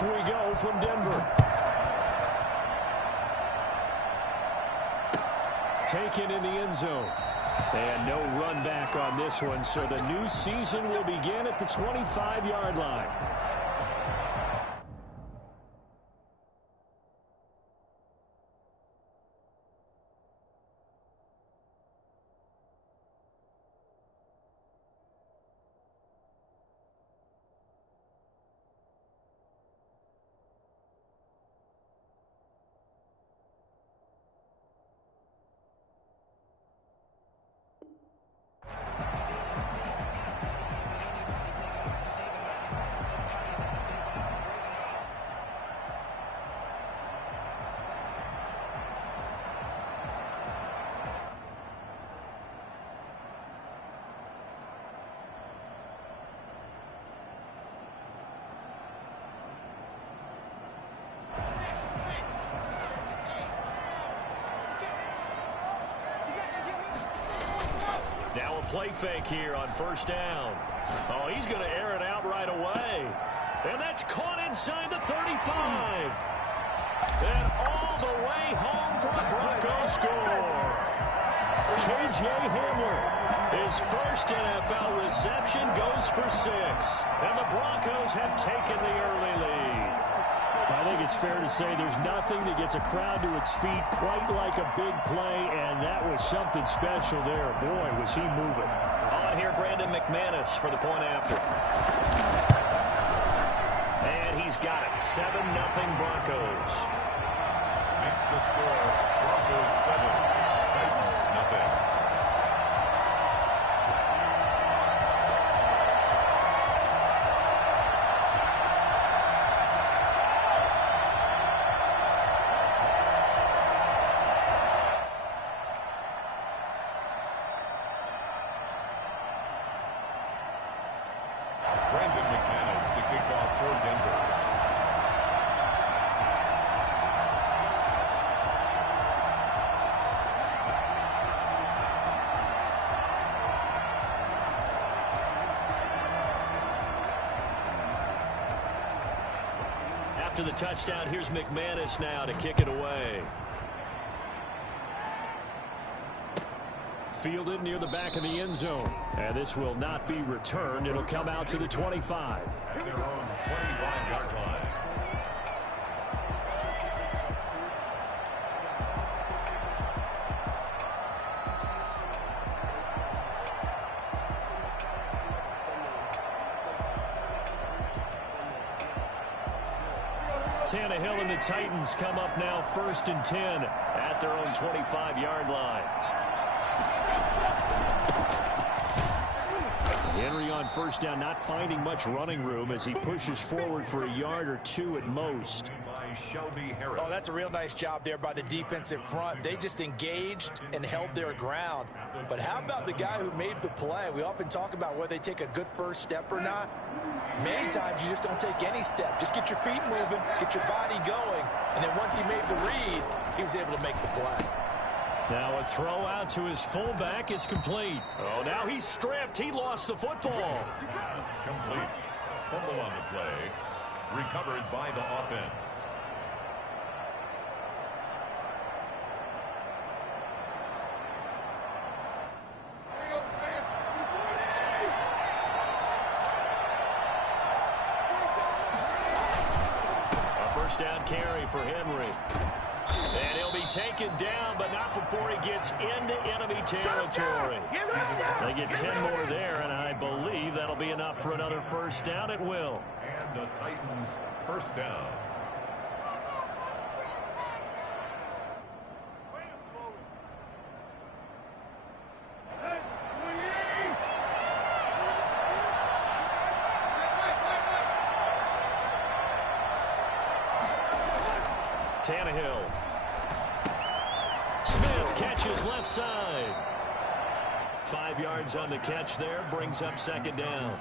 Off we go from Denver. Taken in the end zone. And no run back on this one, so the new season will begin at the 25-yard line. Now a play fake here on first down. Oh, he's going to air it out right away. And that's caught inside the 35. And all the way home for a Broncos score. K.J. Hamler, his first NFL reception, goes for 6. And the Broncos have taken the early lead. I think it's fair to say there's nothing that gets a crowd to its feet quite like a big play, and that was something special there. Boy, was he moving. On here, Brandon McManus for the point after. And he's got it. 7-0 Broncos. Makes the score Broncos 7, Titans nothing. Brandon McManus to kick off for Denver. After the touchdown, here's McManus now to kick it away. Fielded near the back of the end zone. And this will not be returned. It'll come out to the 25. At their own 25-yard line. Tannehill and the Titans come up now 1st and 10 at their own 25-yard line. Henry on first down, not finding much running room as he pushes forward for a yard or 2 at most. Oh, that's a real nice job there by the defensive front. They just engaged and held their ground. But how about the guy who made the play? We often talk about whether they take a good first step or not. Many times you just don't take any step. Just get your feet moving, get your body going, and then once he made the read, he was able to make the play. Now a throw out to his fullback is complete. Oh, now he's stripped. He lost the football. Pass complete. Fumble on the play. Recovered by the offense. A first down carry for Henry. And he'll be taken down, but not before he gets into enemy territory. They get 10 more there, and I believe that'll be enough for another first down at will. And the Titans first down. Tannehill. Smith catches left side. 5 yards on the catch there, brings up second down.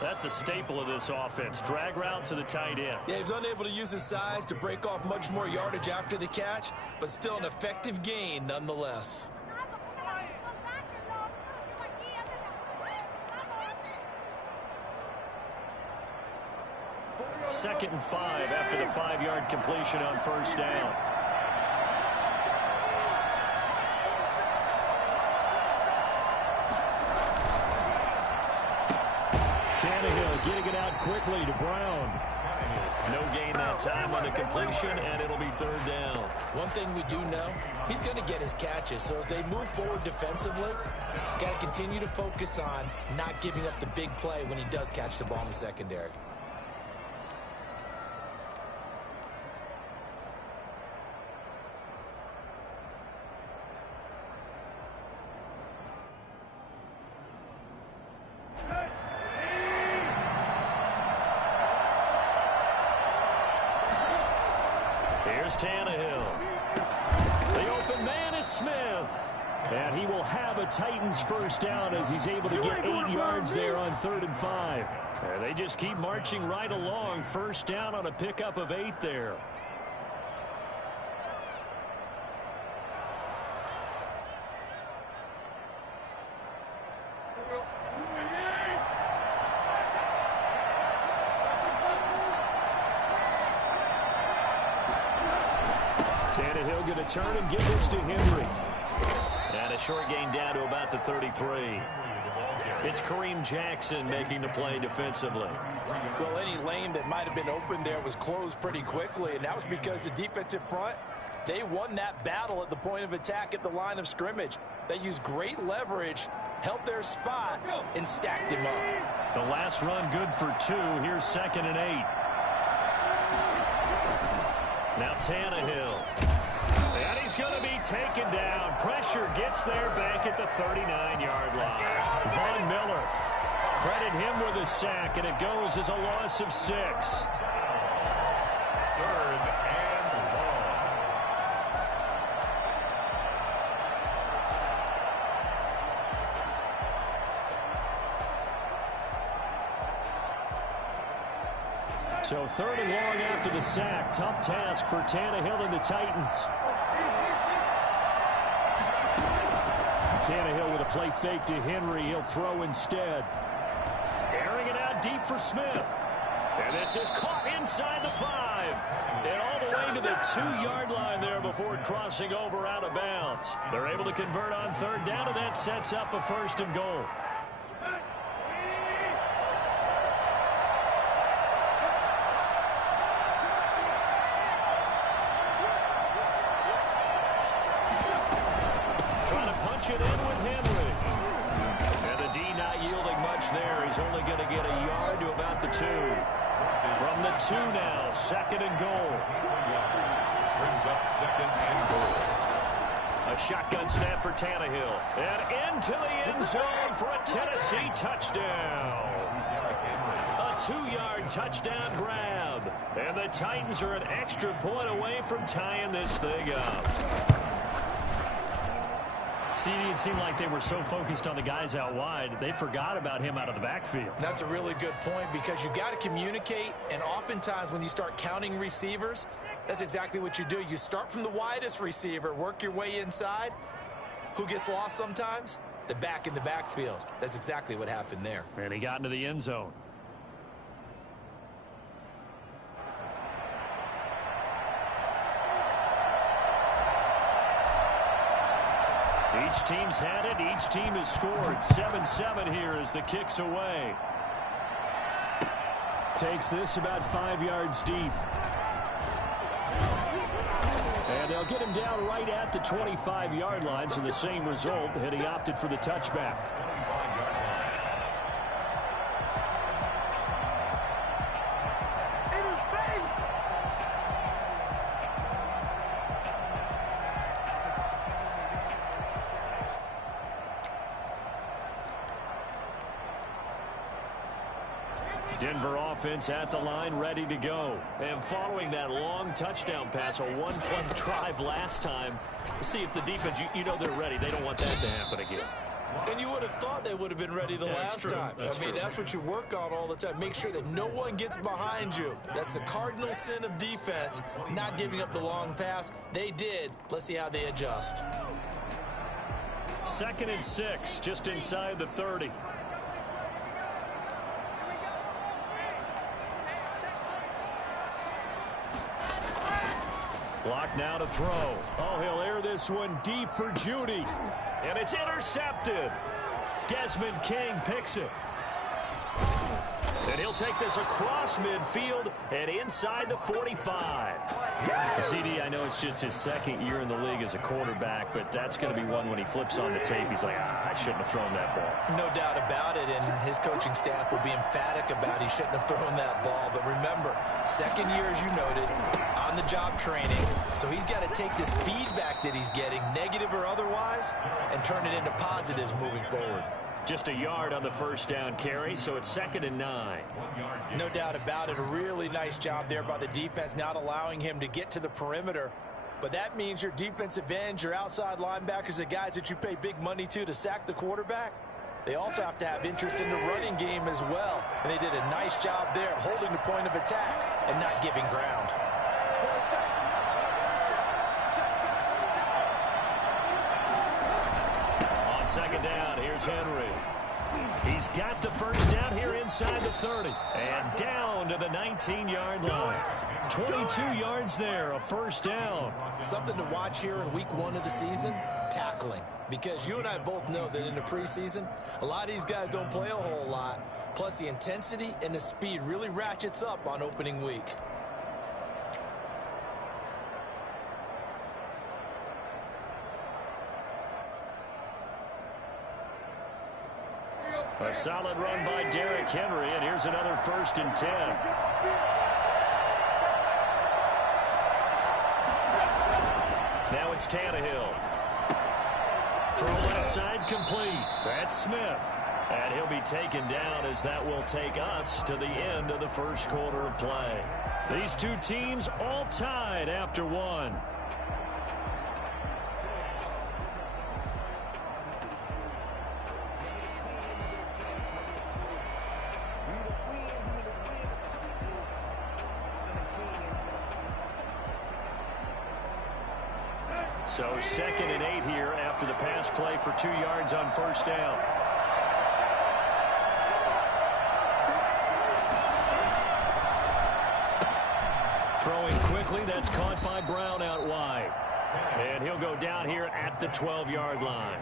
That's a staple of this offense. Drag route to the tight end. Yeah, he was unable to use his size to break off much more yardage after the catch, but still an effective gain nonetheless. 2nd and 5 after the 5-yard completion on first down. Tannehill getting it out quickly to Brown. No gain that time on the completion, and it'll be 3rd down. One thing we do know, he's going to get his catches. So as they move forward defensively, got to continue to focus on not giving up the big play when he does catch the ball in the secondary. Here's Tannehill. The open man is Smith. And he will have a Titans first down as he's able to get 8 yards there on 3rd and 5. And they just keep marching right along. First down on a pickup of 8 there. Tannehill going to turn and give this to Henry. And a short gain down to about the 33. It's Kareem Jackson making the play defensively. Well, any lane that might have been open there was closed pretty quickly, and that was because the defensive front, they won that battle at the point of attack at the line of scrimmage. They used great leverage, held their spot, and stacked him up. The last run good for 2. Here's 2nd and 8. Now Tannehill. And he's going to be taken down. Pressure gets there back at the 39-yard line. Von Miller. Credit him with a sack, and it goes as a loss of 6. 3rd and long. So 3rd and long after the sack. Tough task for Tannehill and the Titans. Tannehill with a play fake to Henry. He'll throw instead. Airing it out deep for Smith. And this is caught inside the 5. And all the way to the 2-yard line there before crossing over out of bounds. They're able to convert on 3rd down, and that sets up a 1st and goal. It in with Henry. And the D not yielding much there. He's only going to get a yard to about the 2. From the 2 now, 2nd and goal. Brings up 2nd and goal. A shotgun snap for Tannehill. And into the end zone for a Tennessee touchdown. A 2-yard touchdown grab. And the Titans are an extra point away from tying this thing up. See, it seemed like they were so focused on the guys out wide, they forgot about him out of the backfield. That's a really good point because you got to communicate, and oftentimes when you start counting receivers, that's exactly what you do. You start from the widest receiver, work your way inside. Who gets lost sometimes? The back in the backfield. That's exactly what happened there. And he got into the end zone. Each team's had it. Each team has scored. 7-7 here as the kick's away. Takes this about 5 yards deep. And they'll get him down right at the 25-yard line, so the same result, and he opted for the touchback. Denver offense at the line, ready to go. And following that long touchdown pass, a one-play drive last time, see if the defense, you know they're ready. They don't want that to happen again. And you would have thought they would have been ready the last time. That's what you work on all the time. Make sure that no one gets behind you. That's the cardinal sin of defense, not giving up the long pass. They did. Let's see how they adjust. 2nd and 6, just inside the 30. Clock now to throw. Oh, he'll air this one deep for Judy. And it's intercepted. Desmond King picks it. And he'll take this across midfield and inside the 45. CD, I know it's just his second year in the league as a quarterback, but that's going to be one when he flips on the tape. He's like, I shouldn't have thrown that ball. No doubt about it, and his coaching staff will be emphatic about he shouldn't have thrown that ball. But remember, second year, as you noted, on-the-job training. So he's got to take this feedback that he's getting, negative or otherwise, and turn it into positives moving forward. Just a yard on the first down carry, so it's 2nd and 9. No doubt about it. A really nice job there by the defense, not allowing him to get to the perimeter. But that means your defensive ends, your outside linebackers, the guys that you pay big money to sack the quarterback, they also have to have interest in the running game as well. And they did a nice job there, holding the point of attack and not giving ground. On 2nd down, here's Henry. He's got the first down here inside the 30. And down to the 19-yard line. 22 yards there, a first down. Something to watch here in week 1 of the season, tackling. Because you and I both know that in the preseason, a lot of these guys don't play a whole lot. Plus, the intensity and the speed really ratchets up on opening week. A solid run by Derrick Henry, and here's another 1st and 10. Now it's Tannehill. Throw left side complete. That's Smith. And he'll be taken down as that will take us to the end of the first quarter of play. These two teams all tied after 1. So 2nd and 8 here after the pass play for 2 yards on first down. Throwing quickly, that's caught by Brown out wide. And he'll go down here at the 12-yard line.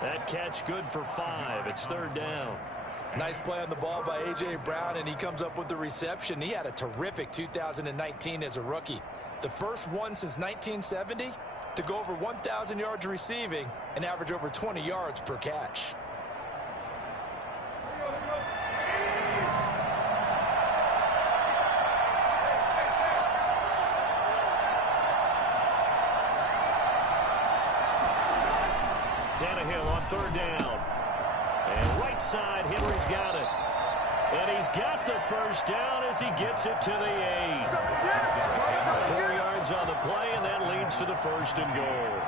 That catch good for 5. It's 3rd down. Nice play on the ball by A.J. Brown, and he comes up with the reception. He had a terrific 2019 as a rookie. The first one since 1970 to go over 1,000 yards receiving and average over 20 yards per catch. Tannehill on 3rd down. And right side, Henry's got it. And he's got the first down as he gets it to the 8. 4 yards on the play, and that leads to the 1st and goal.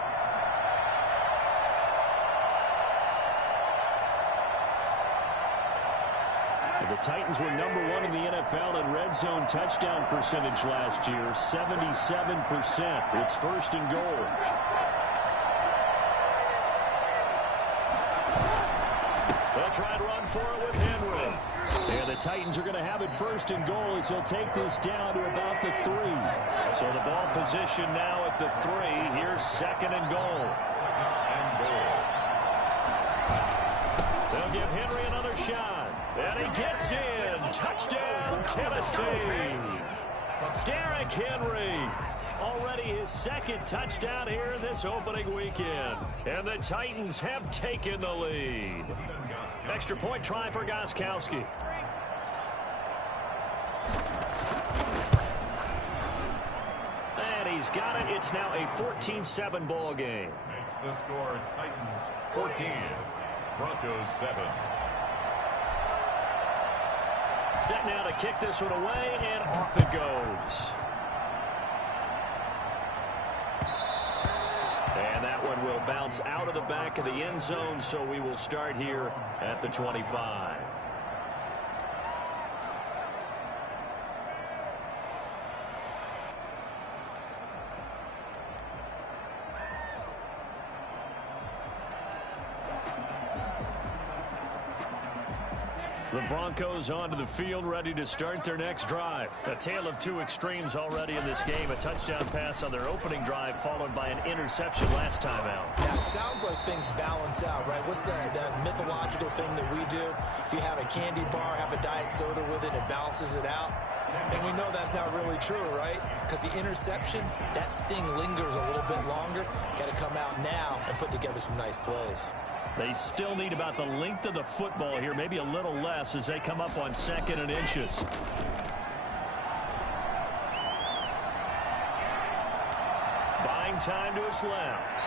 The Titans were #1 in the NFL in red zone touchdown percentage last year, 77%. It's 1st and goal. They'll try to run for it with Henry. And the Titans are going to have it 1st and goal as he'll take this down to about the 3. So the ball position now at the 3. Here's 2nd and goal. They'll give Henry another shot. And he gets in. Touchdown, Tennessee. Derrick Henry. Already his 2nd touchdown here in this opening weekend. And the Titans have taken the lead. Extra point try for Gostkowski. And he's got it. It's now a 14-7 ball game. Makes the score Titans 14, Broncos 7. Set now to kick this one away, and off it goes. And that one will bounce out of the back of the end zone, so we will start here at the 25. The Broncos onto the field, ready to start their next drive. A tale of two extremes already in this game. A touchdown pass on their opening drive, followed by an interception last time out. Yeah, it sounds like things balance out, right? What's that mythological thing that we do? If you have a candy bar, have a diet soda with it, it balances it out. And we know that's not really true, right? Because the interception, that sting lingers a little bit longer. Got to come out now and put together some nice plays. They still need about the length of the football here, maybe a little less as they come up on 2nd and inches. Buying time to his left.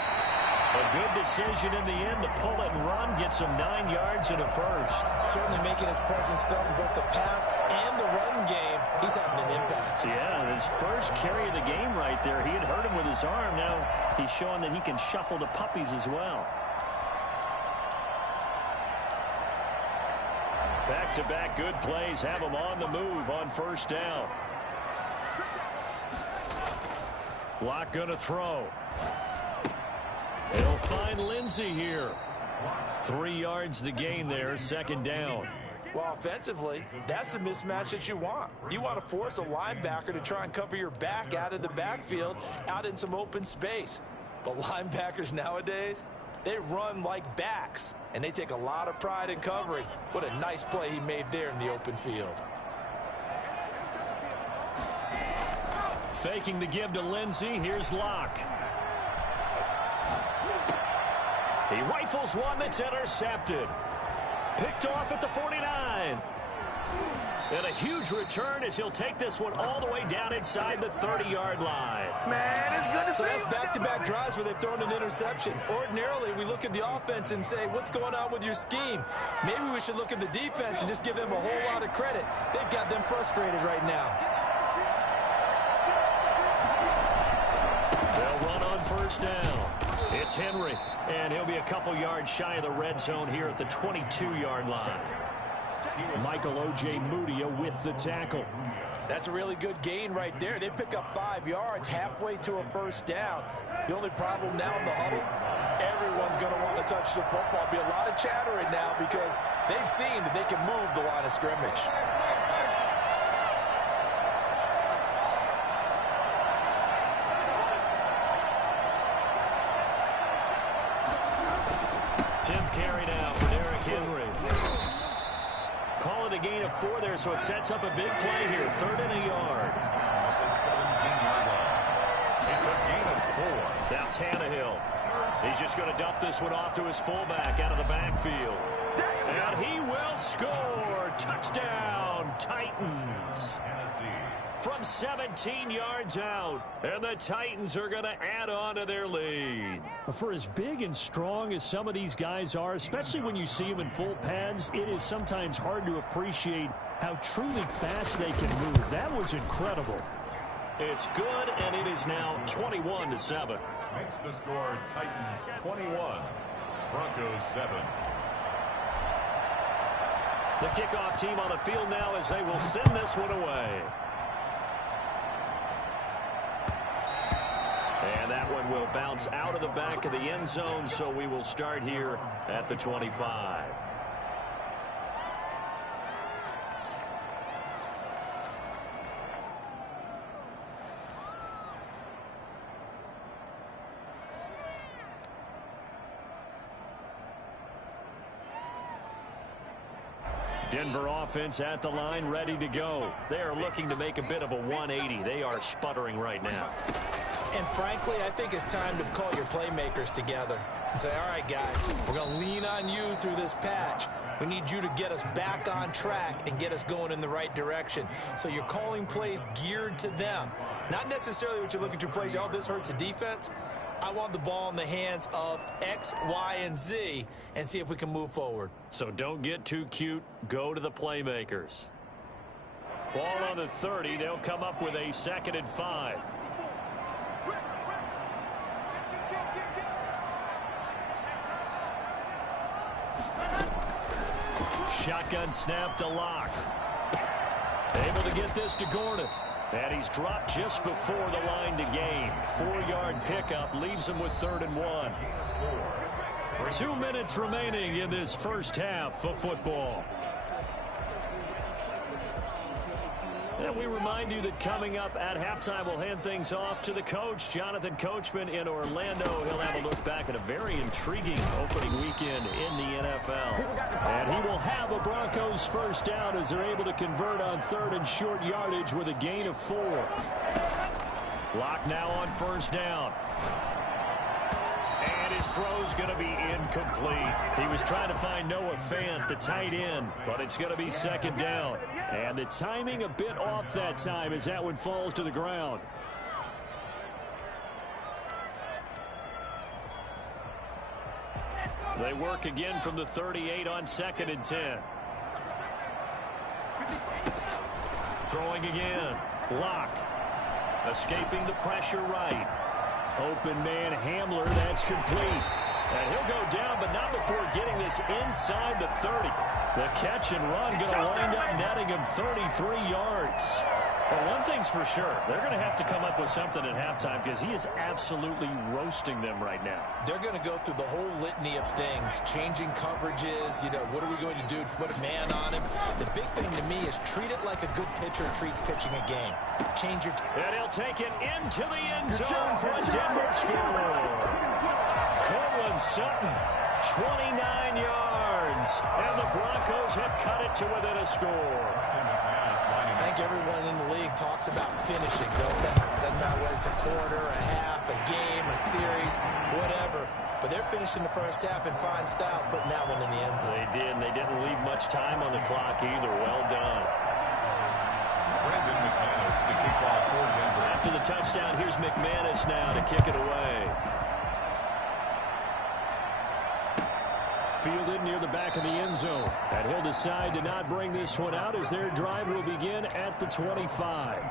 A good decision in the end to pull it and run, get some 9 yards and a first. Certainly making his presence felt in both the pass and the run game. He's having an impact. Yeah, his first carry of the game right there. He had hurt him with his arm. Now he's showing that he can shuffle the puppies as well. Back-to-back good plays have him on the move on 1st down. Locke going to throw. He'll find Lindsey here. 3 yards the gain there, 2nd down. Well, offensively, that's the mismatch that you want. You want to force a linebacker to try and cover your back out of the backfield, out in some open space. But linebackers nowadays, they run like backs, and they take a lot of pride in covering. What a nice play he made there in the open field. Faking the give to Lindsey. Here's Locke. He rifles one that's intercepted. Picked off at the 49. And a huge return as he'll take this one all the way down inside the 30-yard line. Man, it's good to see. So that's back-to-back drives where they've thrown an interception. Ordinarily, we look at the offense and say, what's going on with your scheme? Maybe we should look at the defense and just give them a whole lot of credit. They've got them frustrated right now. They'll run on 1st down. It's Henry, and he'll be a couple yards shy of the red zone here at the 22-yard line. Michael Ojemudia with the tackle. That's a really good gain right there. They pick up 5 yards halfway to a 1st down. The only problem now in the huddle, everyone's going to want to touch the football. Be a lot of chattering now because they've seen that they can move the line of scrimmage. A gain of 4 there, so it sets up a big play here. 3rd and a yard. It's a gain of 4. Now Tannehill. He's just going to dump this one off to his fullback out of the backfield. And he will score. Touchdown, Titans. From 17 yards out. And the Titans are going to add on to their lead. For as big and strong as some of these guys are, especially when you see them in full pads, it is sometimes hard to appreciate how truly fast they can move. That was incredible. It's good, and it is now 21-7. Makes the score Titans 21, Broncos 7. The kickoff team on the field now as they will send this one away. And that one will bounce out of the back of the end zone, so we will start here at the 25. Denver offense at the line, ready to go. They are looking to make a bit of a 180. They are sputtering right now. And frankly, I think it's time to call your playmakers together and say, all right, guys, we're going to lean on you through this patch. We need you to get us back on track and get us going in the right direction. So you're calling plays geared to them. Not necessarily what you look at your plays, oh, this hurts the defense. I want the ball in the hands of X, Y, and Z and see if we can move forward. So don't get too cute. Go to the playmakers. Ball on the 30. They'll come up with a 2nd and 5. Shotgun snap to Locke. Able to get this to Gordon. And he's dropped just before the line to gain. 4-yard pickup leaves him with 3rd and 1. 2 minutes remaining in this first half of football. And we remind you that coming up at halftime, we'll hand things off to the coach, Jonathan Coachman in Orlando. He'll have a look back at a very intriguing opening weekend in the NFL. And he will have a Broncos first down as they're able to convert on third and short yardage with a gain of 4. Lock now on first down. And his throw's going to be incomplete. He was trying to find Noah Fant, the tight end, but it's going to be second down. And the timing a bit off that time as that one falls to the ground. They work again from the 38 on 2nd and 10. Throwing again. Lock. Escaping the pressure right. Open man Hamler, that's complete. And he'll go down, but not before getting this inside the 30. The catch and run going to wind up netting him 33 yards. Well, one thing's for sure. They're going to have to come up with something at halftime because he is absolutely roasting them right now. They're going to go through the whole litany of things, changing coverages, what are we going to do to put a man on him? The big thing to me is treat it like a good pitcher treats pitching a game. Change your... And he'll take it into the end zone for a Denver score. Courtland Sutton, 29 yards. And the Broncos have cut it to within a score. I think everyone in the league talks about finishing. Doesn't matter whether it's a quarter, a half, a game, a series, whatever. But they're finishing the first half in fine style, putting that one in the end zone. They did, and they didn't leave much time on the clock either. Well done. Brandon McManus to kick off for Denver. After the touchdown, here's McManus now to kick it away. Fielded near the back of the end zone. And he'll decide to not bring this one out as their drive will begin at the 25.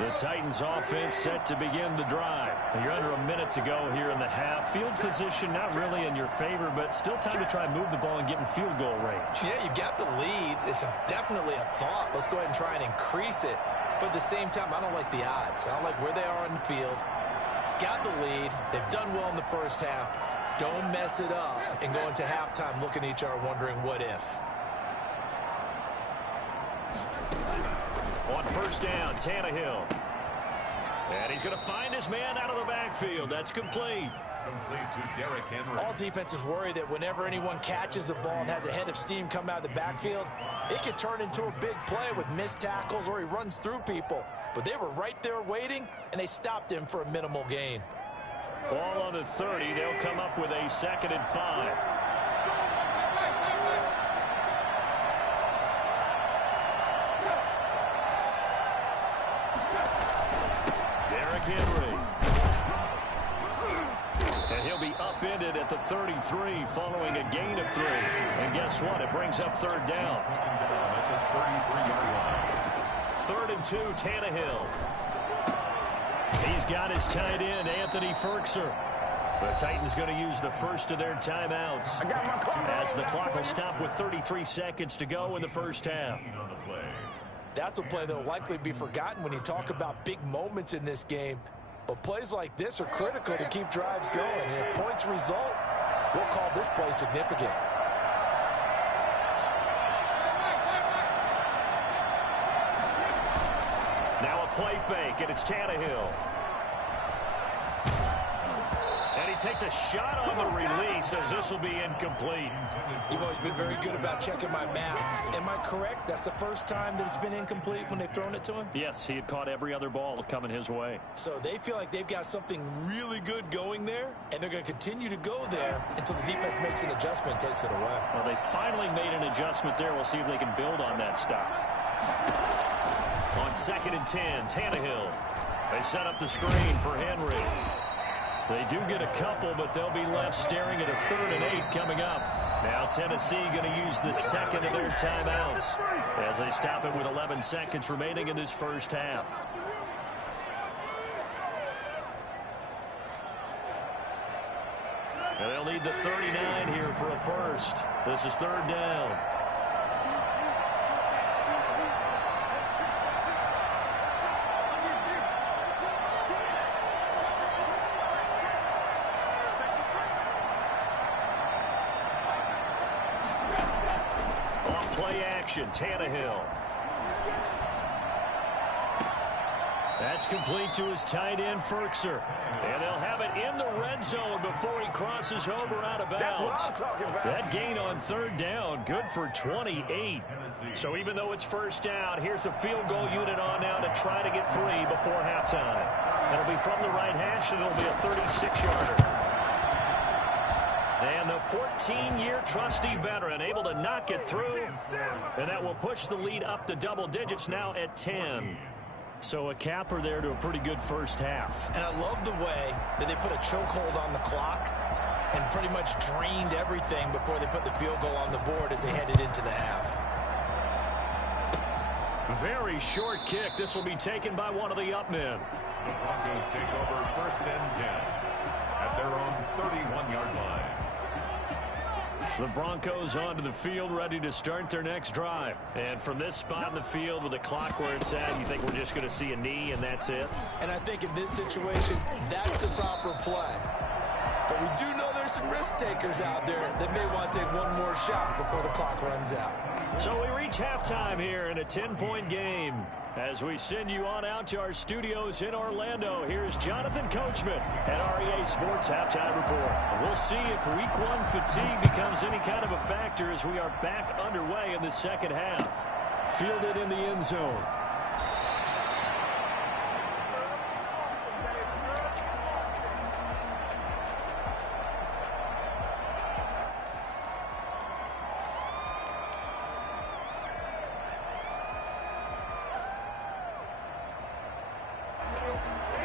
The Titans offense set to begin the drive. You're under a minute to go here in the half. Field position not really in your favor, but still time to try and move the ball and get in field goal range. Yeah, you've got the lead. It's definitely a thought. Let's go ahead and try and increase it. But at the same time, I don't like the odds. I don't like where they are on the field. Got the lead. They've done well in the first half. Don't mess it up and go into halftime looking at each other wondering what if. On first down, Tannehill. And he's going to find his man out of the backfield. That's complete. Complete to Derrick Henry. All defenses worry that whenever anyone catches the ball and has a head of steam come out of the backfield, it could turn into a big play with missed tackles or he runs through people. But they were right there waiting, and they stopped him for a minimal gain. Ball on the 30. They'll come up with a 2nd and 5. Henry. And he'll be upended at the 33 following a gain of 3. And guess what? It brings up third down. At this 33-yard line. 3rd and 2, Tannehill. He's got his tight end, Anthony Ferkser. The Titans going to use the first of their timeouts as the clock will stop with 33 seconds to go in the first half. That's a play that will likely be forgotten when you talk about big moments in this game. But plays like this are critical to keep drives going. And if points result, we'll call this play significant. Now a play fake, and it's Tannehill. And he takes a shot on the release as this will be incomplete. You've always been very good about checking my math. Am I correct? That's the first time that it's been incomplete when they've thrown it to him? Yes, he had caught every other ball coming his way. So they feel like they've got something really good going there, and they're going to continue to go there until the defense makes an adjustment and takes it away. Well, they finally made an adjustment there. We'll see if they can build on that stop. On 2nd and 10, Tannehill. They set up the screen for Henry. They do get a couple, but they'll be left staring at a 3rd and 8 coming up. Now Tennessee going to use the second of their timeouts as they stop it with 11 seconds remaining in this first half. And they'll need the 39 here for a first. This is 3rd down. play action. Tannehill. That's complete to his tight end, Firkser. And they'll have it in the red zone before he crosses over out of bounds. That gain on third down, good for 28. So even though it's first down, here's the field goal unit on now to try to get 3 before halftime. It'll be from the right hash, and it'll be a 36-yarder. And the 14-year trusty veteran able to knock it through, and that will push the lead up to double digits now at 10. So a capper there to a pretty good first half. And I love the way that they put a chokehold on the clock and pretty much drained everything before they put the field goal on the board as they headed into the half. Very short kick. This will be taken by one of the up men. The Broncos take over 1st and 10 at their own 31-yard line. The Broncos onto the field, ready to start their next drive. And from this spot in the field with the clock where it's at, you think we're just going to see a knee and that's it? And I think in this situation, that's the proper play. But we do know there's some risk takers out there that may want to take one more shot before the clock runs out. So we reach halftime here in a 10-point game. As we send you on out to our studios in Orlando, here's Jonathan Coachman at REA Sports Halftime Report. We'll see if Week 1 fatigue becomes any kind of a factor as we are back underway in the second half. Fielded in the end zone.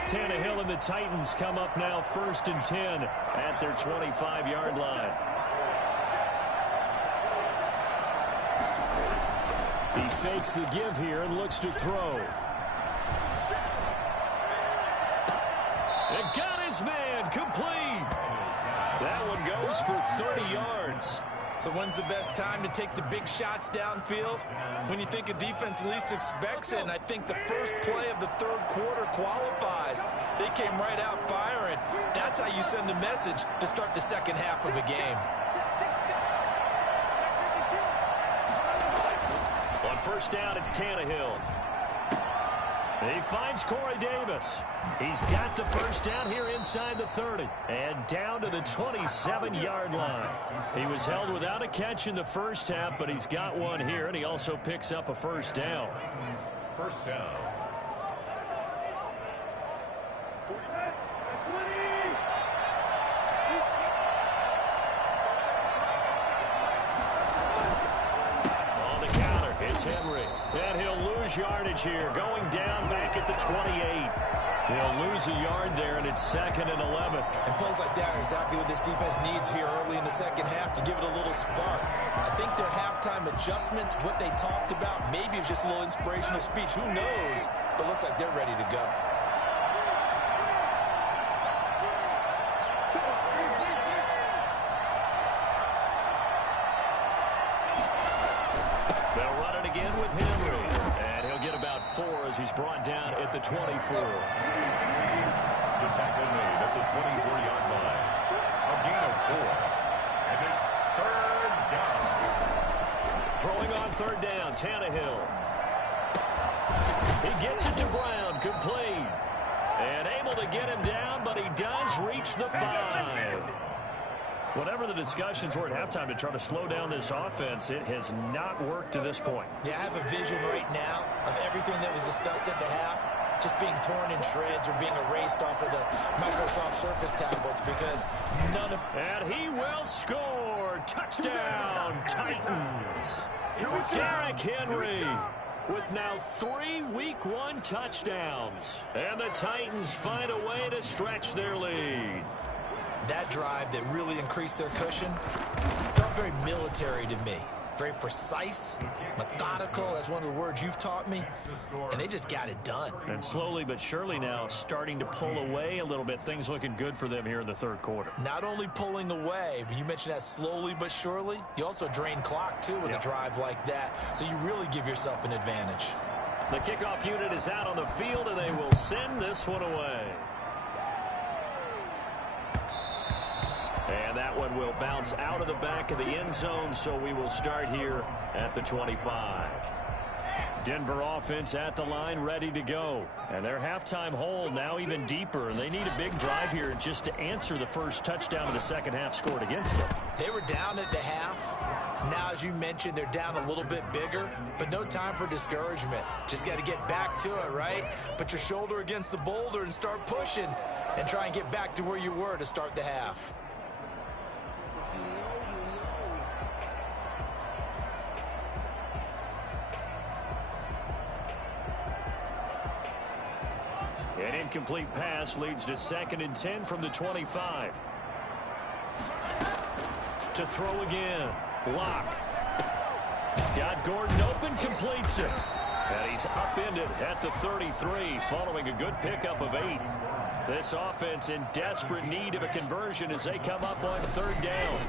Tannehill and the Titans come up now 1st and 10 at their 25-yard line. He fakes the give here and looks to throw. And got his man complete. That one goes for 30 yards. So when's the best time to take the big shots downfield? When you think a defense least expects it, and I think the first play of the third quarter qualifies. They came right out firing. That's how you send a message to start the second half of a game. On first down, it's Tannehill. He finds Corey Davis. He's got the first down here inside the 30. And down to the 27-yard line. He was held without a catch in the first half, but he's got one here, and he also picks up a first down. First down. On the counter, it's Henry. And he'll lose yardage here, going down back at the 28. He'll lose a yard there, and it's 2nd and 11. And plays like that are exactly what this defense needs here early in the second half to give it a little spark. I think their halftime adjustments, what they talked about, maybe it was just a little inspirational speech. Who knows? But looks like they're ready to go. They'll run it again with Henry. And he'll get about 4 as he's brought down at the 24. The tackle made at the 24-yard line. A gain of 4. And it's 3rd down. Throwing on 3rd down, Tannehill. He gets it to Brown, complete. And able to get him down, but he does reach the 5. Whatever the discussions were at halftime to try to slow down this offense, it has not worked to this point. Yeah, I have a vision right now of everything that was discussed at the half just being torn in shreds or being erased off of the Microsoft Surface tablets because none of... And he will score. Touchdown, Titans. Derrick Henry with now 3 Week 1 touchdowns. And the Titans find a way to stretch their lead. That drive that really increased their cushion felt very military to me. Very precise, methodical. That's one of the words you've taught me. And they just got it done. And slowly but surely now starting to pull away a little bit. Things looking good for them here in the third quarter. Not only pulling away, but you mentioned that slowly but surely. You also drain clock, too, with a drive like that. So you really give yourself an advantage. The kickoff unit is out on the field, and they will send this one away. And that one will bounce out of the back of the end zone, so we will start here at the 25. Denver offense at the line, ready to go. And their halftime hole now even deeper, and they need a big drive here just to answer the first touchdown of the second half scored against them. They were down at the half. Now, as you mentioned, they're down a little bit bigger, but no time for discouragement. Just got to get back to it, right? Put your shoulder against the boulder and start pushing and try and get back to where you were to start the half. An incomplete pass leads to 2nd and 10 from the 25. To throw again. Lock. Got Gordon open, completes it. And he's upended at the 33 following a good pickup of 8. This offense in desperate need of a conversion as they come up on 3rd down.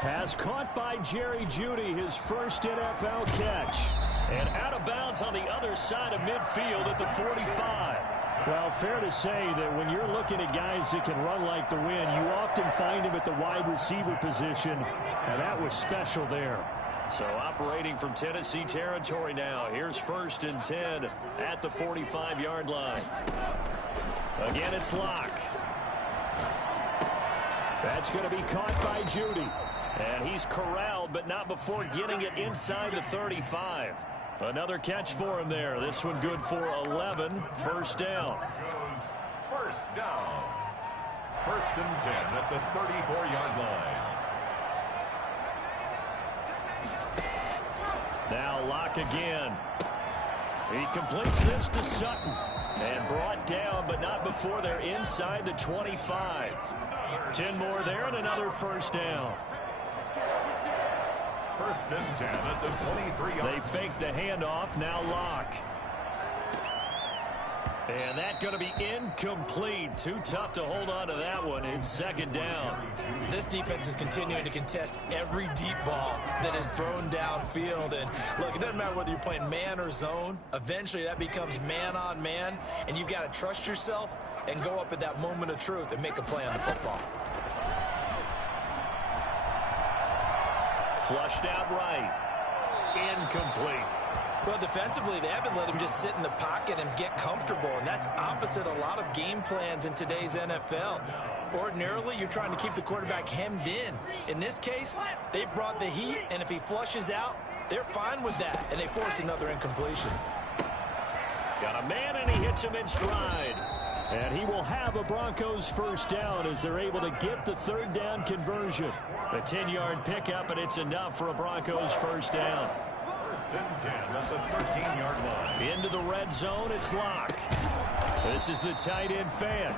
Pass caught by Jerry Jeudy, his first NFL catch. And out of bounds on the other side of midfield at the 45. Well, fair to say that when you're looking at guys that can run like the wind, you often find him at the wide receiver position, and that was special there. So operating from Tennessee territory now. Here's 1st and 10 at the 45-yard line. Again, it's Lock. That's going to be caught by Jeudy. And he's corralled, but not before getting it inside the 35. Another catch for him there. This one good for 11. 1st down. First down. 1st and 10 at the 34-yard line. Now Lock again. He completes this to Sutton. And brought down, but not before they're inside the 25. 10 more there and another 1st down. 1st and 10 at the 23-yard. They fake the handoff. Now Lock. And that's going to be incomplete. Too tough to hold on to that one. It's 2nd down. This defense is continuing to contest every deep ball that is thrown downfield. And look, it doesn't matter whether you're playing man or zone. Eventually that becomes man on man. And you've got to trust yourself and go up at that moment of truth and make a play on the football. Flushed out right. Incomplete. Well, defensively, they haven't let him just sit in the pocket and get comfortable, and that's opposite a lot of game plans in today's NFL. Ordinarily, you're trying to keep the quarterback hemmed in. In this case, they've brought the heat, and if he flushes out, they're fine with that, and they force another incompletion. Got a man, and he hits him in stride. And he will have a Broncos 1st down as they're able to get the 3rd down conversion. A 10-yard pickup, and it's enough for a Broncos 1st down. 1st and 10 at the 13-yard line. Into the red zone, it's Lock. This is the tight end fan.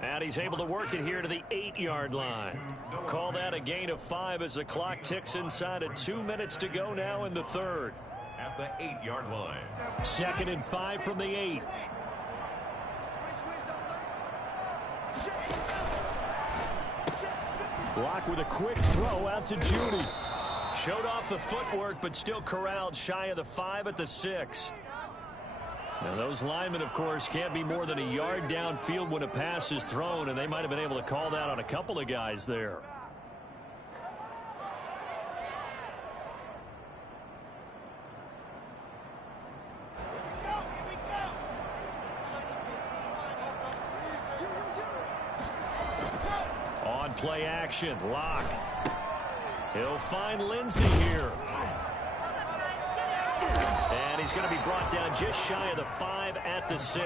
And he's able to work it here to the 8-yard line. Call that a gain of 5 as the clock ticks inside of 2 minutes to go now in the 3rd. At the 8-yard line. 2nd and 5 from the 8. Lock with a quick throw out to Jeudy. Showed off the footwork, but still corralled shy of the 5 at the 6. Now those linemen, of course, can't be more than a yard downfield when a pass is thrown, and they might have been able to call that on a couple of guys there. On play action, Lock. He'll find Lindsey here. And he's going to be brought down just shy of the 5 at the 6.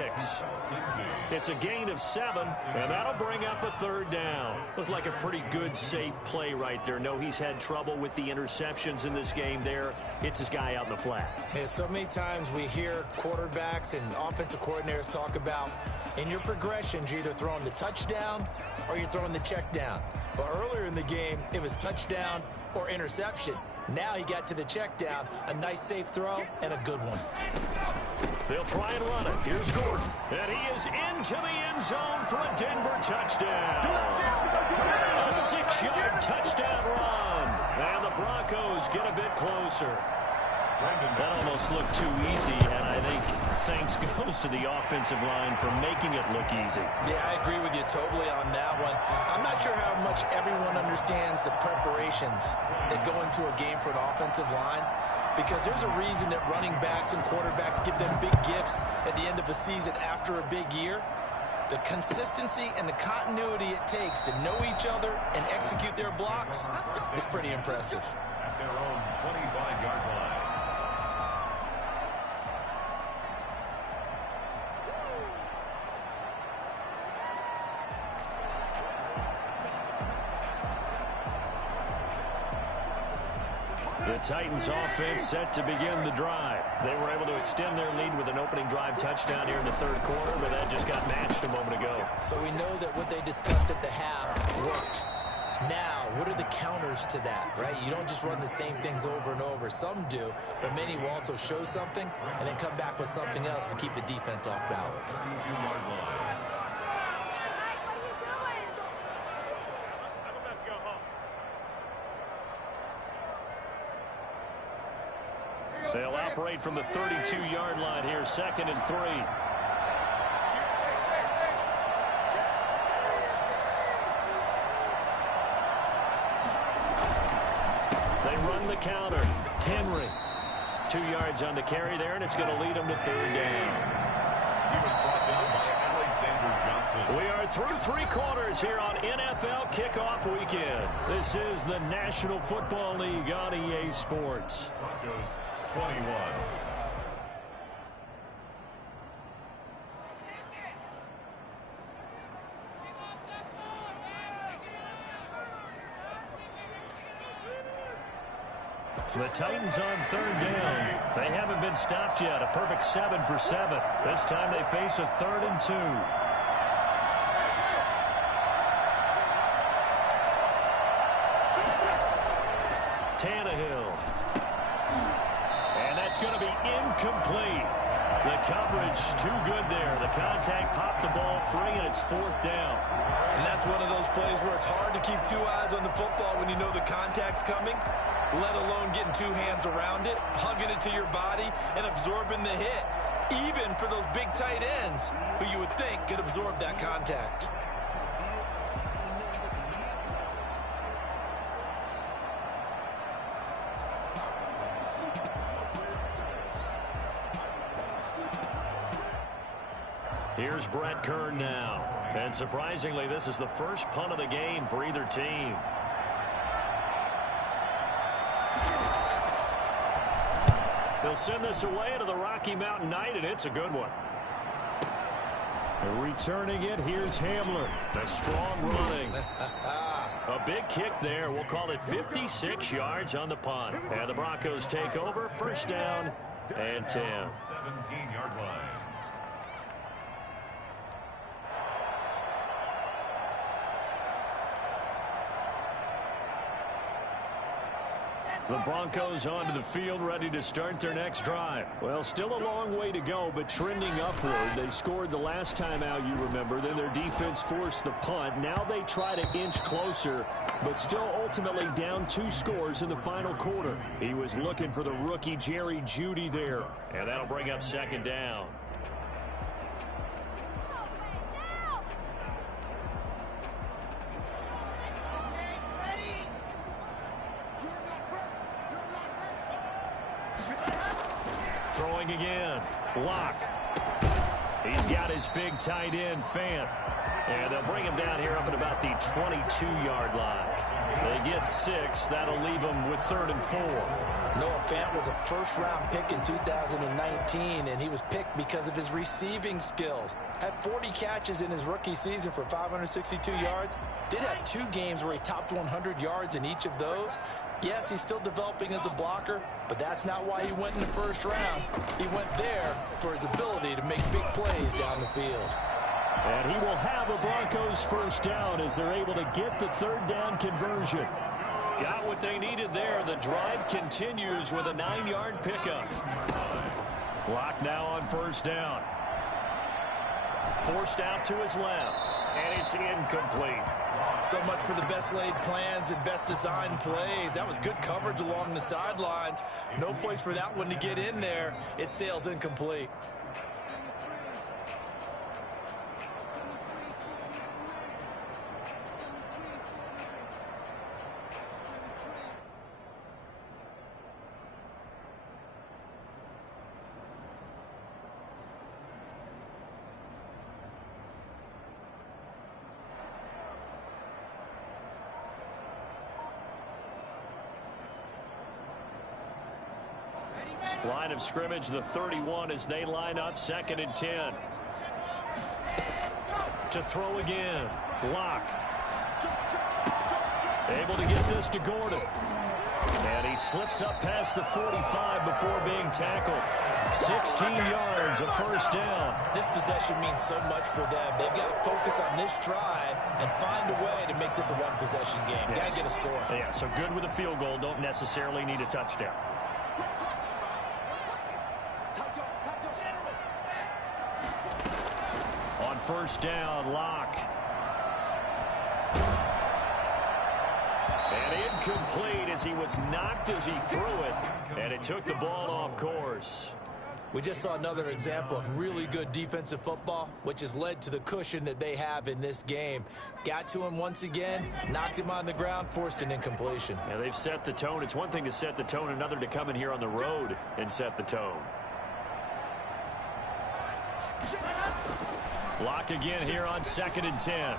It's a gain of 7, and that'll bring up a 3rd down. Looked like a pretty good, safe play right there. No, he's had trouble with the interceptions in this game there. Hits his guy out in the flat. Yeah, so many times we hear quarterbacks and offensive coordinators talk about in your progressions, you're either throwing the touchdown or you're throwing the check down. But earlier in the game, it was touchdown or interception. Now he got to the check down, a nice safe throw, and a good one. They'll try and run it. Here's Gordon. And he is into the end zone for a Denver touchdown. A 6-yard touchdown run. And the Broncos get a bit closer. That almost looked too easy, and I think thanks goes to the offensive line for making it look easy. Yeah, I agree with you totally on that one. I'm not sure how much everyone understands the preparations that go into a game for an offensive line, because there's a reason that running backs and quarterbacks give them big gifts at the end of the season after a big year. The consistency and the continuity it takes to know each other and execute their blocks is pretty impressive. At their own 25-yard line. The Titans offense set to begin the drive. They were able to extend their lead with an opening drive touchdown here in the third quarter, but that just got matched a moment ago. So we know that what they discussed at the half worked. Now, what are the counters to that, right? You don't just run the same things over and over. Some do, but many will also show something and then come back with something else to keep the defense off balance. 32-yard line. They'll operate from the 32-yard line here, 2nd and 3. They run the counter. Henry. 2 yards on the carry there, and it's going to lead them to 3rd down. He was brought down by Alexander Johnson. We are through 3 quarters here on NFL Kickoff Weekend. This is the National Football League on EA Sports. Broncos 21. The Titans on 3rd down. They haven't been stopped yet. A perfect 7 for 7. This time they face a 3rd and 2. Tannehill. And that's going to be incomplete. The coverage too good there. The contact popped the ball free, and it's 4th down. And that's one of those plays where it's hard to keep 2 eyes on the football when you know the contact's coming, let alone getting 2 hands around it, hugging it to your body, and absorbing the hit, even for those big tight ends who you would think could absorb that contact. Here's Brett Kern now. And surprisingly, this is the first punt of the game for either team. They'll send this away to the Rocky Mountain Knight, and it's a good one. And returning it, here's Hamler. A strong running. A big kick there. We'll call it 56 yards on the punt. And the Broncos take over. 1st down and 10. 17-yard line. The Broncos onto the field, ready to start their next drive. Well, still a long way to go, but trending upward. They scored the last time out, you remember. Then their defense forced the punt. Now they try to inch closer, but still ultimately down 2 scores in the final quarter. He was looking for the rookie Jerry Jeudy there, and that'll bring up 2nd down. Throwing again. Locke. He's got his big tight end, Fant. And they'll bring him down here up at about the 22-yard line. They get 6. That'll leave them with 3rd and 4. Noah Fant was a first-round pick in 2019, and he was picked because of his receiving skills. Had 40 catches in his rookie season for 562 yards. Did have 2 games where he topped 100 yards in each of those. Yes, he's still developing as a blocker, but that's not why he went in the 1st round. He went there for his ability to make big plays down the field. And he will have a Broncos 1st down as they're able to get the 3rd down conversion. Got what they needed there. The drive continues with a 9-yard pickup. Locke now on 1st down. Forced out to his left, and it's incomplete. So much for the best laid plans and best designed plays. That was good coverage along the sidelines. No place for that one to get in there. It sails incomplete. Line of scrimmage, the 31 as they line up 2nd and 10. To throw again. Locke. Able to get this to Gordon. And he slips up past the 45 before being tackled. 16 yards, a first down. This possession means so much for them. They've got to focus on this drive and find a way to make this a one-possession game. Got to get a score. Yeah, so good with a field goal. Don't necessarily need a touchdown. On first down, Locke. And incomplete as he was knocked as he threw it. And it took the ball off course. We just saw another example of really good defensive football, which has led to the cushion that they have in this game. Got to him once again, knocked him on the ground, forced an incompletion. Yeah, they've set the tone. It's one thing to set the tone, another to come in here on the road and set the tone. Locke again here on 2nd and 10.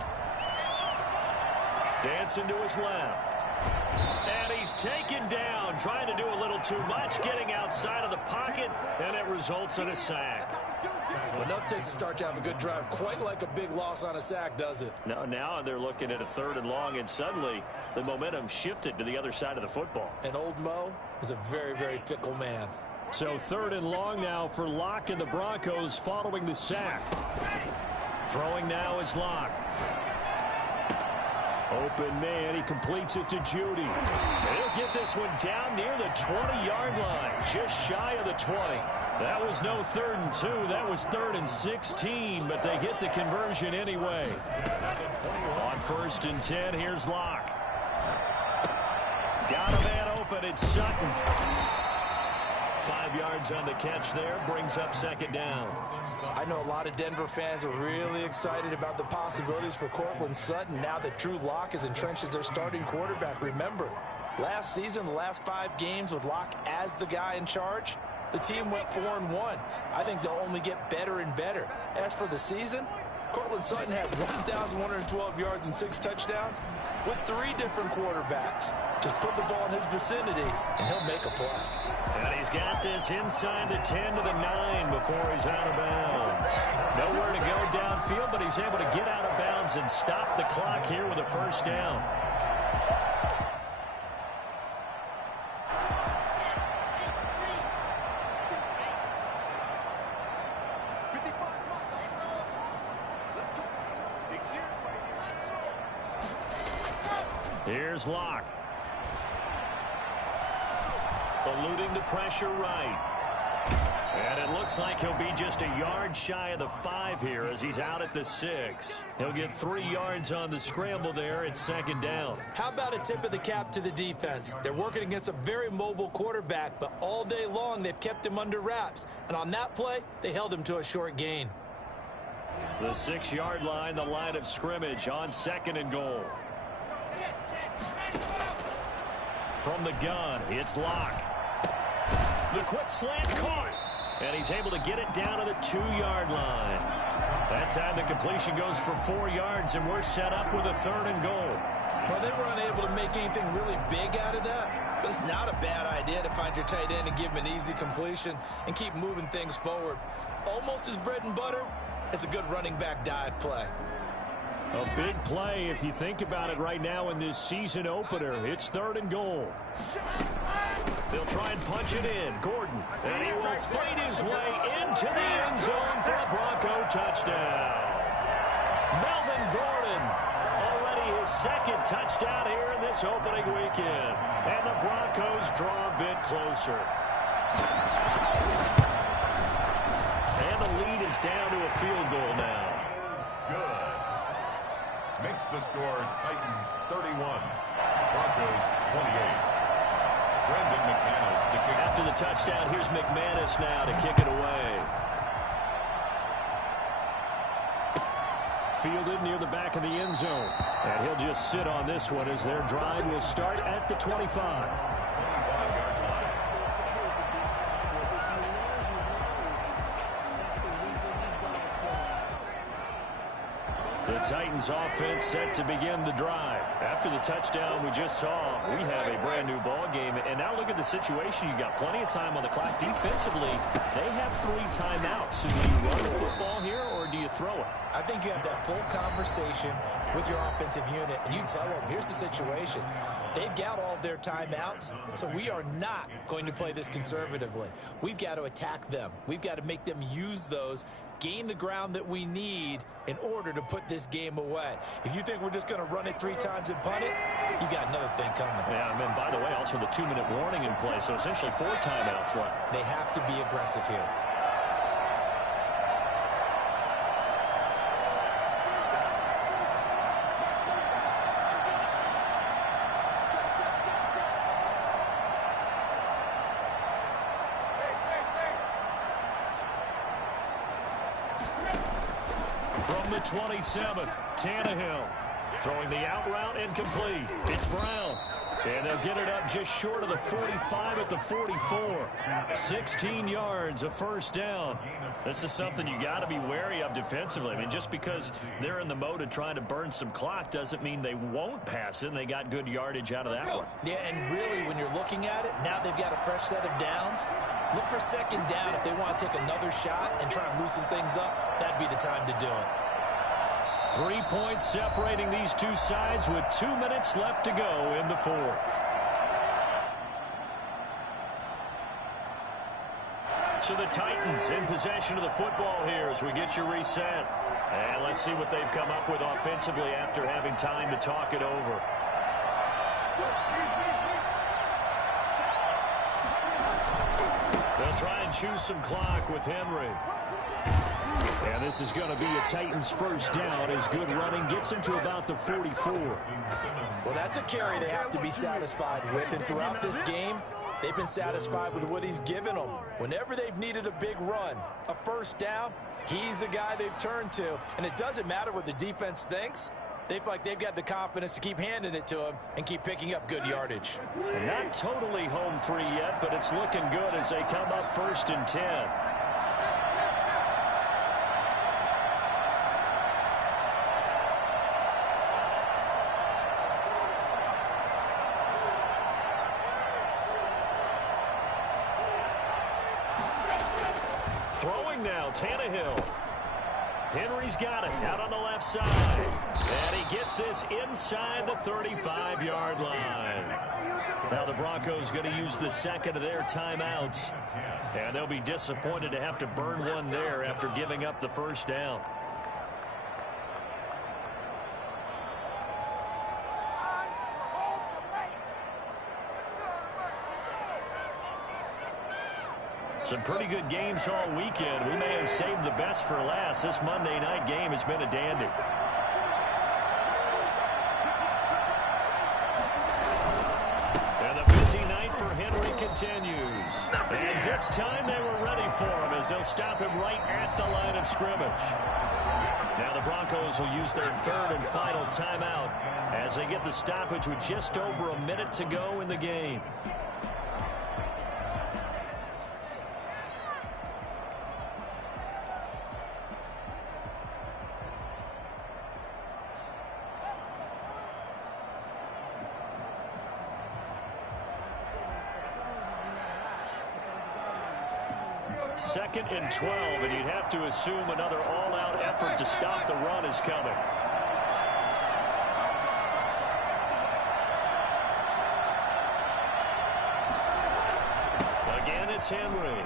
Dancing to his left. And he's taken down, trying to do a little too much, getting outside of the pocket, and it results in a sack. Well, enough takes to start to have a good drive. Quite like a big loss on a sack, does it? Now they're looking at a 3rd and long, and suddenly the momentum shifted to the other side of the football. And old Mo is a very, very fickle man. So 3rd and long now for Locke and the Broncos following the sack. Throwing now is Locke. Open man, he completes it to Judy. He'll get this one down near the 20-yard line, just shy of the 20. That was no 3rd and 2, that was 3rd and 16, but they get the conversion anyway. On 1st and 10, here's Locke. Got a man open, it's Sutton. 5 yards on the catch there, brings up 2nd down. I know a lot of Denver fans are really excited about the possibilities for Courtland Sutton now that Drew Lock is entrenched as their starting quarterback. Remember, last season, the last 5 games with Lock as the guy in charge, the team went 4-1. I think they'll only get better and better. As for the season, Courtland Sutton had 1,112 yards and 6 touchdowns with 3 different quarterbacks. Just put the ball in his vicinity, and he'll make a play. And he's got this inside the 10 to the 9 before he's out of bounds. Nowhere to go downfield, but he's able to get out of bounds and stop the clock here with a first down. Here's Locke. Eluding the pressure right. And it looks like he'll be just a yard shy of the 5 here as he's out at the 6. He'll get 3 yards on the scramble there at 2nd down. How about a tip of the cap to the defense? They're working against a very mobile quarterback, but all day long they've kept him under wraps. And on that play, they held him to a short gain. The 6-yard line, the line of scrimmage on 2nd and goal. From the gun, it's Locke. The quick slant caught. And he's able to get it down to the 2-yard line. That time the completion goes for 4 yards, and we're set up with a 3rd and goal. Well, they were unable to make anything really big out of that, but it's not a bad idea to find your tight end and give him an easy completion and keep moving things forward. Almost as bread and butter as a good running back dive play. A big play if you think about it right now in this season opener. It's 3rd and goal. They'll try and punch it in. Gordon, and he will fight his way into the end zone for a Bronco touchdown. Melvin Gordon, already his 2nd touchdown here in this opening weekend. And the Broncos draw a bit closer. And the lead is down to a field goal now. Makes the score Titans 31, Broncos 28. Brendan McManus to kick. After the touchdown, here's McManus now to kick it away. Fielded near the back of the end zone. And he'll just sit on this one as their drive will start at the 25. The Titans offense set to begin the drive. After the touchdown we just saw, we have a brand new ball game. And now look at the situation. You got plenty of time on the clock. Defensively, they have 3 timeouts. So do you run the football here or do you throw it? I think you have that full conversation with your offensive unit, and you tell them, here's the situation. They've got all their timeouts, so we are not going to play this conservatively. We've got to attack them. We've got to make them use those, gain the ground that we need in order to put this game away. If you think we're just going to run it 3 times and punt it, you got another thing coming. Yeah, and by the way, also the 2-minute warning in play, so essentially 4 timeouts left. They have to be aggressive here. From the 27, Tannehill throwing the out route incomplete. It's Brown. And they'll get it up just short of the 45 at the 44. 16 yards, a first down. This is something you got to be wary of defensively. I mean, just because they're in the mode of trying to burn some clock doesn't mean they won't pass it, and they got good yardage out of that one. Yeah, and really, when you're looking at it, now they've got a fresh set of downs. Look for second down if they want to take another shot and try and loosen things up. That'd be the time to do it. 3 points separating these two sides with 2 minutes left to go in the fourth. So the Titans in possession of the football here as we get you reset. And let's see what they've come up with offensively after having time to talk it over. They'll try and choose some clock with Henry. And this is going to be a Titans first down as good running gets them to about the 44. Well, that's a carry they have to be satisfied with. And throughout this game, they've been satisfied with what he's given them. Whenever they've needed a big run, a first down, he's the guy they've turned to. And it doesn't matter what the defense thinks. They feel like they've got the confidence to keep handing it to him and keep picking up good yardage. Not totally home free yet, but it's looking good as they come up 1st and 10. Throwing now, Tannehill. Henry's got it out on the left side. And he gets this inside the 35-yard line. Now the Broncos going to use the second of their timeouts. And they'll be disappointed to have to burn one there after giving up the first down. Some pretty good games all weekend. We may have saved the best for last. This Monday night game has been a dandy. And the busy night for Henry continues. And this time they were ready for him as they'll stop him right at the line of scrimmage. Now the Broncos will use their 3rd and final timeout as they get the stoppage with just over a minute to go in the game. Second and 12, and you'd have to assume another all-out effort to stop the run is coming. Again, it's Henry.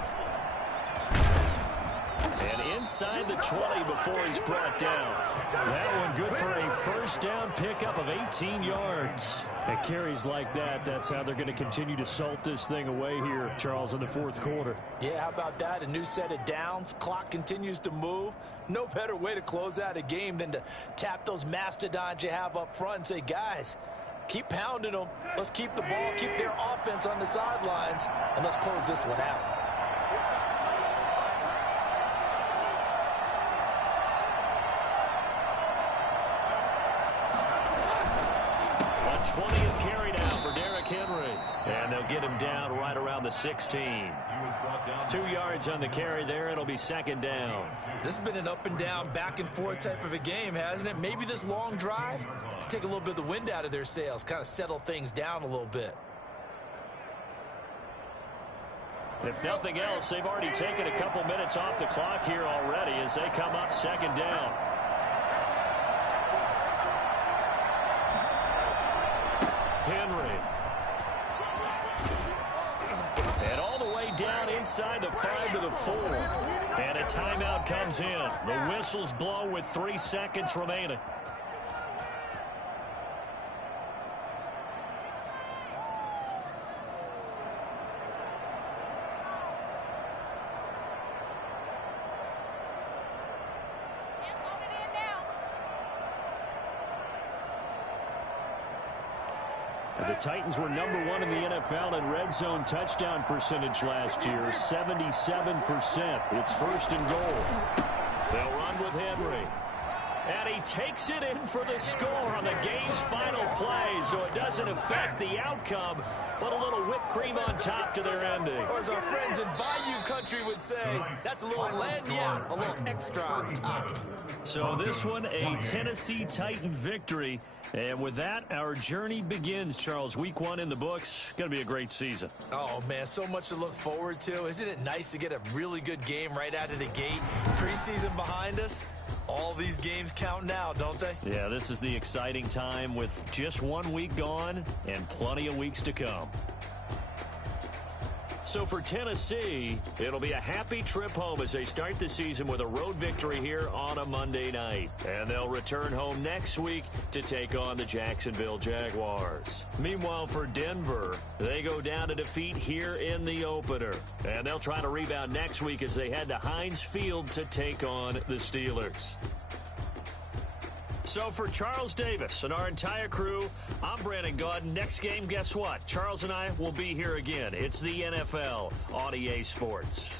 And inside the 20 before he's brought down. That one good for a first down pickup of 18 yards. And carries like that, that's how they're going to continue to salt this thing away here, Charles, in the fourth quarter. Yeah, how about that? A new set of downs. Clock continues to move. No better way to close out a game than to tap those mastodons you have up front and say, guys, keep pounding them. Let's keep the ball, keep their offense on the sidelines, and let's close this one out. A 20th carry now for Derrick Henry. And they'll get him down right around the 16. 2 yards on the carry there. It'll be second down. This has been an up and down, back and forth type of a game, hasn't it? Maybe this long drive take a little bit of the wind out of their sails, kind of settle things down a little bit. If nothing else, they've already taken a couple minutes off the clock here already as they come up second down. Henry. And all the way down inside the 5 to the 4. And a timeout comes in. The whistles blow with 3 seconds remaining. The Titans were #1 in the NFL in red zone touchdown percentage last year, 77%. It's 1st and goal. They'll run with Henry. And he takes it in for the score on the game's final play, so it doesn't affect the outcome, but a little whipped cream on top to their ending. Or as our friends in Bayou Country would say, that's a little lagniappe, a little extra on top. So this one, a Tennessee Titan victory. And with that, our journey begins, Charles. Week 1 in the books. Going to be a great season. Oh, man, so much to look forward to. Isn't it nice to get a really good game right out of the gate? Preseason behind us. All these games count now, don't they? Yeah, this is the exciting time with just 1 week gone and plenty of weeks to come. So for Tennessee, it'll be a happy trip home as they start the season with a road victory here on a Monday night. And they'll return home next week to take on the Jacksonville Jaguars. Meanwhile, for Denver, they go down to defeat here in the opener. And they'll try to rebound next week as they head to Heinz Field to take on the Steelers. So for Charles Davis and our entire crew, I'm Brandon Gaudin. Next game, guess what? Charles and I will be here again. It's the NFL on EA Sports.